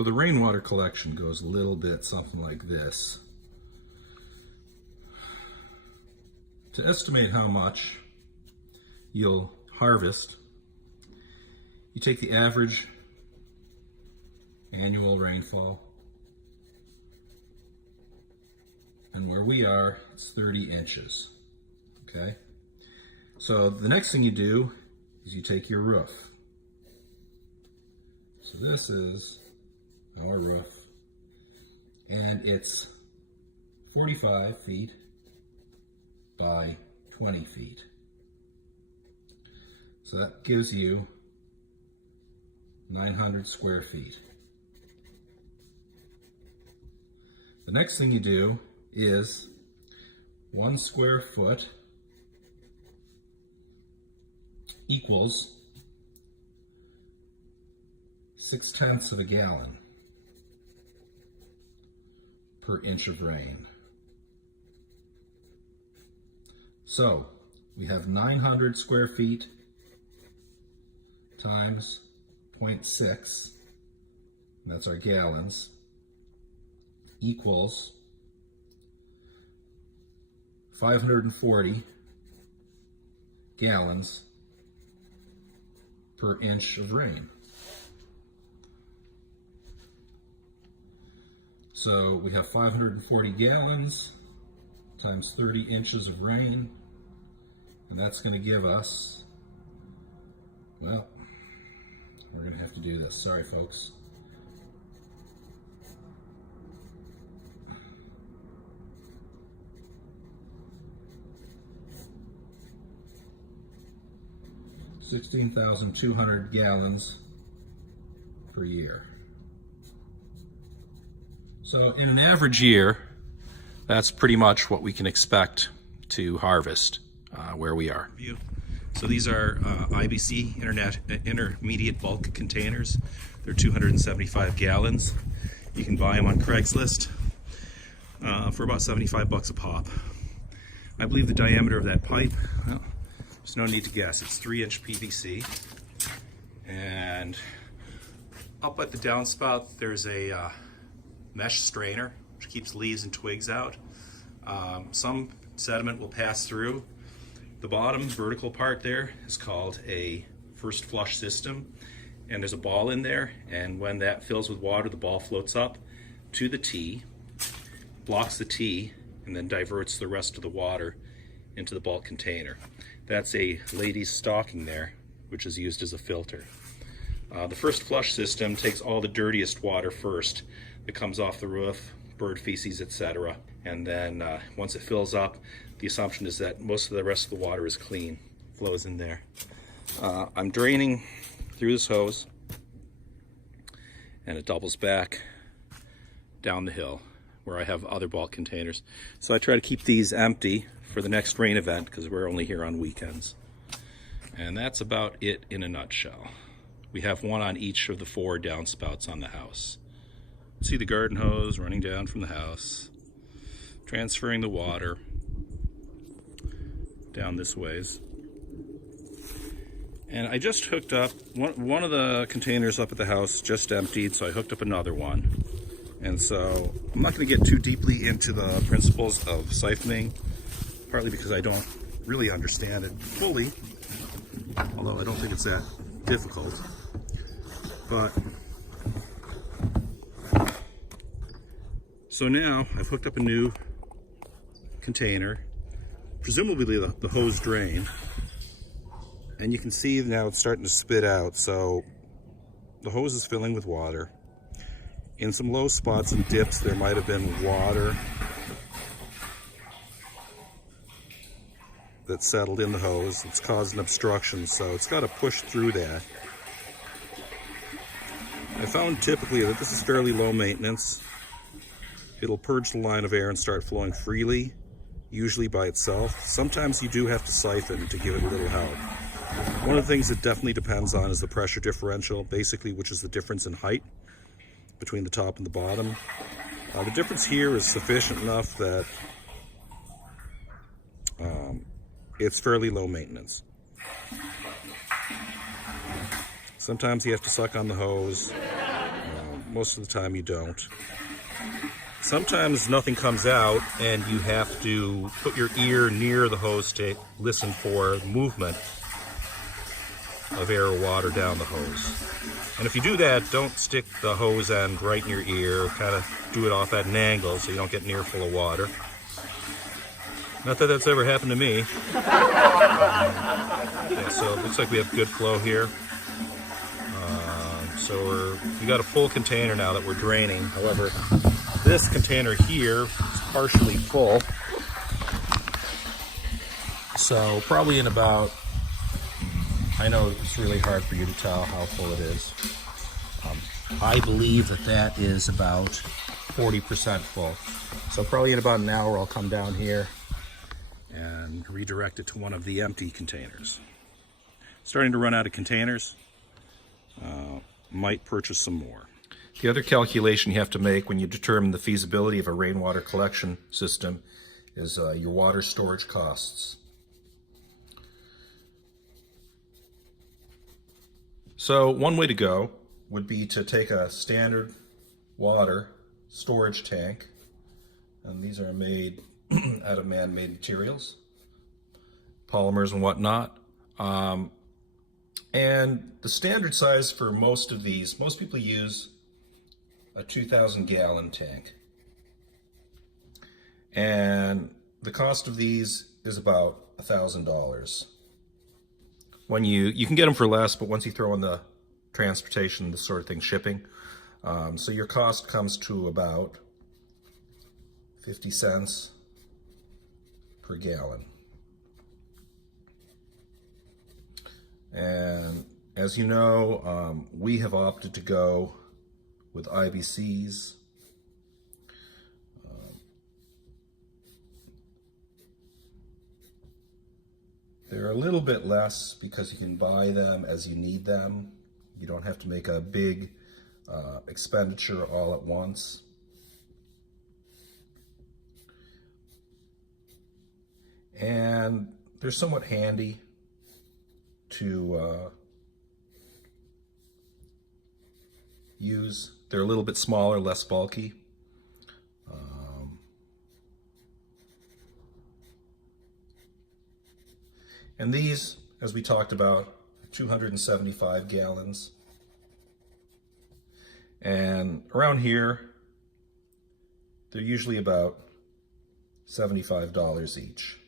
So the rainwater collection goes a little bit something like this. To estimate how much you'll harvest, you take the average annual rainfall, and where we are, it's 30 inches, okay? So the next thing you do is you take your roof. So this is our roof, and it's 45 feet by 20 feet. So that gives you 900 square feet. The next thing you do is 1 square foot equals 0.6 of a gallon per inch of rain. So we have 900 square feet times 0.6, and that's our gallons, equals 540 gallons per inch of rain. So we have 540 gallons times 30 inches of rain, and that's going to give us, well, we're going to have to do this. Sorry, folks. $16,200 gallons per year. So in an average year, that's pretty much what we can expect to harvest where we are. So these are IBC intermediate bulk containers. They're 275 gallons. You can buy them on Craigslist for about 75 bucks a pop. I believe the diameter of that pipe, well, there's no need to guess. It's 3-inch PVC. And up at the downspout, there's a mesh strainer, which keeps leaves and twigs out. Some sediment will pass through. The bottom vertical part there is called a first flush system, and there's a ball in there, and when that fills with water, the ball floats up to the T, blocks the T, and then diverts the rest of the water into the bulk container. That's a lady's stocking there, which is used as a filter. The first flush system takes all the dirtiest water first that comes off the roof, bird feces, etc. And then once it fills up, the assumption is that most of the rest of the water is clean, flows in there. I'm draining through this hose, and it doubles back down the hill where I have other bulk containers. So I try to keep these empty for the next rain event because we're only here on weekends. And that's about it in a nutshell. We have one on each of the 4 downspouts on the house. See the garden hose running down from the house, transferring the water down this ways. And I just hooked up, one of the containers up at the house just emptied, so I hooked up another one. And so I'm not going to get too deeply into the principles of siphoning, partly because I don't really understand it fully, although I don't think it's that difficult. But so now I've hooked up a new container, presumably the hose drain, and you can see now it's starting to spit out. So the hose is filling with water. In some low spots and dips, there might have been water that settled in the hose. It's caused an obstruction, so it's got to push through that. I found typically that this is fairly low maintenance. It'll purge the line of air and start flowing freely, usually by itself. Sometimes you do have to siphon to give it a little help. One of the things it definitely depends on is the pressure differential, basically, which is the difference in height between the top and the bottom. The difference here is sufficient enough that it's fairly low maintenance. Sometimes you have to suck on the hose. most of the time you don't. Sometimes nothing comes out and you have to put your ear near the hose to listen for movement of air or water down the hose. And if you do that, don't stick the hose end right in your ear. Kind of do it off at an angle so you don't get an earful of water. Not that that's ever happened to me. Yeah, so it looks like we have good flow here. So we got a full container now that we're draining. However, this container here is partially full. So probably in about, I know it's really hard for you to tell how full it is. I believe that that is about 40% full. So probably in about an hour I'll come down here and redirect it to one of the empty containers. Starting to run out of containers. Might purchase some more. The other calculation you have to make when you determine the feasibility of a rainwater collection system is your water storage costs. So one way to go would be to take a standard water storage tank, and these are made out of man-made materials, polymers and whatnot. And the standard size for most of these, most people use a 2,000 gallon tank. And the cost of these is about $1,000. When you can get them for less, but once you throw in the transportation, this sort of thing, shipping, so your cost comes to about 50 cents per gallon. And as you know, we have opted to go with IBCs. They're a little bit less because you can buy them as you need them. You don't have to make a big expenditure all at once. And they're somewhat handy to use. They're a little bit smaller, less bulky. And these, as we talked about, 275 gallons. And around here, they're usually about $75 each.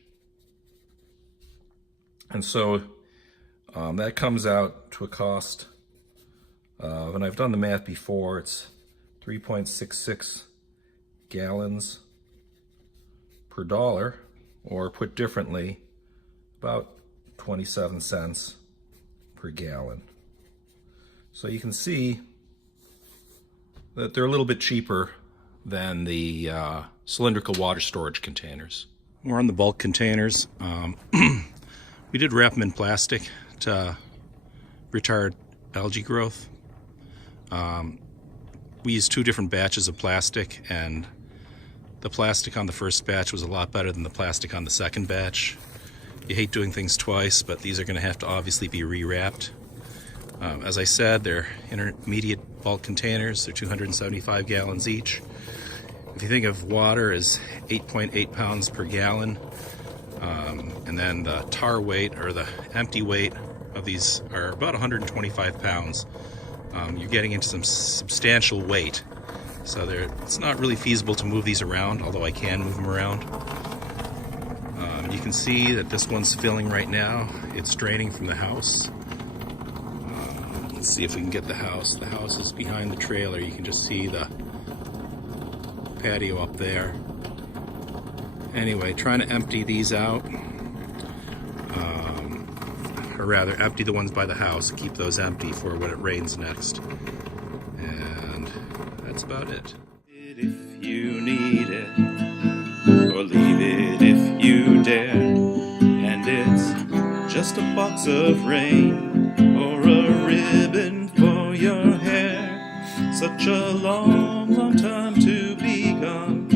And so that comes out to a cost of, and I've done the math before, it's 3.66 gallons per dollar, or put differently, about 27 cents per gallon. So you can see that they're a little bit cheaper than the cylindrical water storage containers. More on the bulk containers. We did wrap them in plastic to retard algae growth. We used 2 different batches of plastic, and the plastic on the first batch was a lot better than the plastic on the second batch. You hate doing things twice, but these are going to have to obviously be rewrapped. As I said, they're intermediate bulk containers. They're 275 gallons each. If you think of water as 8.8 pounds per gallon, and then the tar weight, or the empty weight of these, are about 125 pounds. You're getting into some substantial weight. So it's not really feasible to move these around, although I can move them around. You can see that this one's filling right now. It's draining from the house. Let's see if we can get the house. The house is behind the trailer. You can just see the patio up there. Anyway, trying to empty these out. Or rather, empty the ones by the house. Keep those empty for when it rains next. And that's about it. If you need it, or leave it if you dare. And it's just a box of rain, or a ribbon for your hair. Such a long, long time to be gone,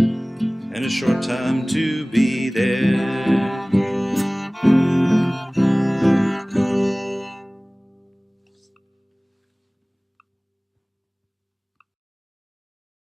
and a short time to be there.